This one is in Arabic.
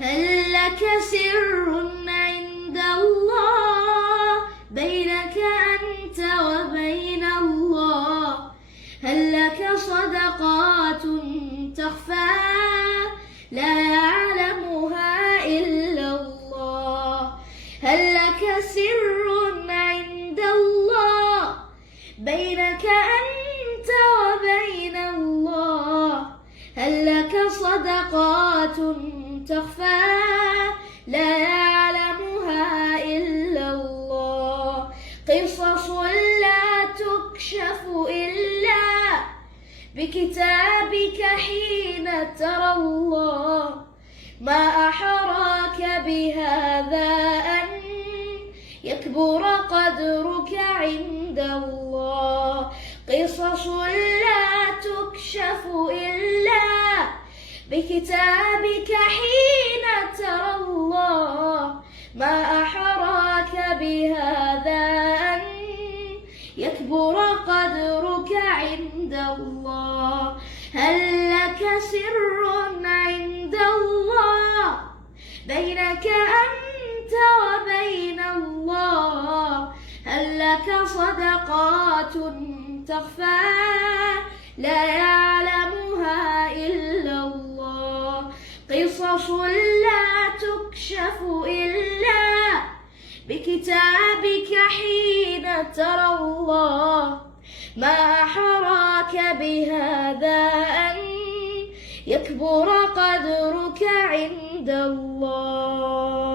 هل لك سر عند الله بينك أنت وبين الله؟ هل لك صدقات تخفى لا يعلمها إلا الله؟ هل لك سر عند الله بينك أنت وبين الله؟ هل لك صدقات تخفى لا يعلمها إلا الله؟ قصص لا تكشف إلا بكتابك حين ترى الله. ما أحراك بهذا أن يكبر قدرك عند الله. قصص لا تكشف إلا بكتابك حين ترى الله. ما أحراك بهذا أن يكبر قدرك عند الله. هل لك سر عند الله بينك أنت وبين الله؟ هل لك صدقات تخفى لا يعلمها إلا الله؟ قصص لا تكشف إلا بكتابك حين ترى الله. ما أحراك بهذا أن يكبر قدرك عند الله.